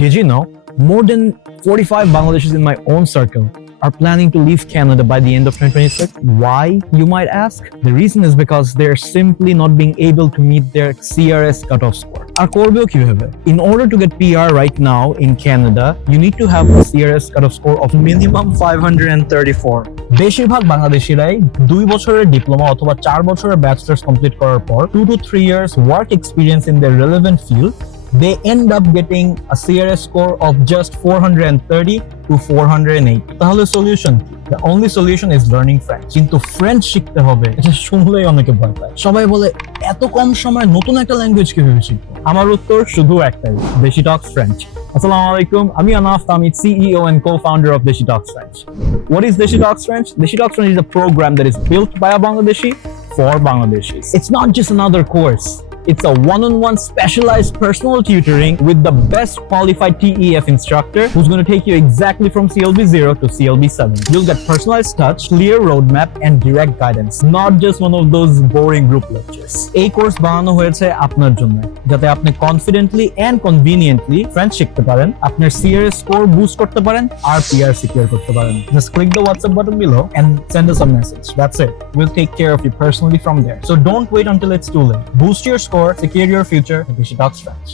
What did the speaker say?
Did you know more than 45 Bangladeshis in my own circle are planning to leave Canada by the end of 2026? Why, you might ask? The reason is because they're simply not being able to meet their CRS cutoff score. আর করবেও কিভাবে? In order to get PR right now in Canada, you need to have a CRS cutoff score of minimum 534. বেশিরভাগ বাংলাদেশিরাই 2 বছরের diploma অথবা 4 বছরের bachelors complete করার পর 2 to 3 years work experience in their relevant field, they end up getting a CRS score of just 430 to 480. তাহলে solution কি? The only solution is learning French. কিন্তু French শিখতে হবে, এটা শুনলেই অনেকে ভয় পায়। সবাই বলে এত কম সময়ে নতুন একটা ল্যাঙ্গুয়েজ কিভাবে শিখবো? আমার উত্তর শুধু একটাই, Deshi Talks French. Assalamu alaikum, আমি Anaf Tamid, CEO and co-founder of Deshi Talks French. What is Deshi Talks French? Deshi Talks French is a program that is built by a Bangladeshi for Bangladeshis. It's not just another course. It's a one-on-one specialized personal tutoring with the best qualified TEF instructor who's going to take you exactly from CLB 0 to CLB 7. You'll get personalized touch, clear roadmap, and direct guidance, not just one of those boring group lectures. এই course বানানো হয়েছে আপনার জন্য, যাতে আপনি confidently and conveniently French শিখতে পারেন, আপনার CRS score boost করতে পারেন, আর PR secure করতে পারেন. Just click the WhatsApp button below and send us a message. That's it. We'll take care of you personally from there. So don't wait until it's too late. Boost your score, secure your future with Deshi Talks French.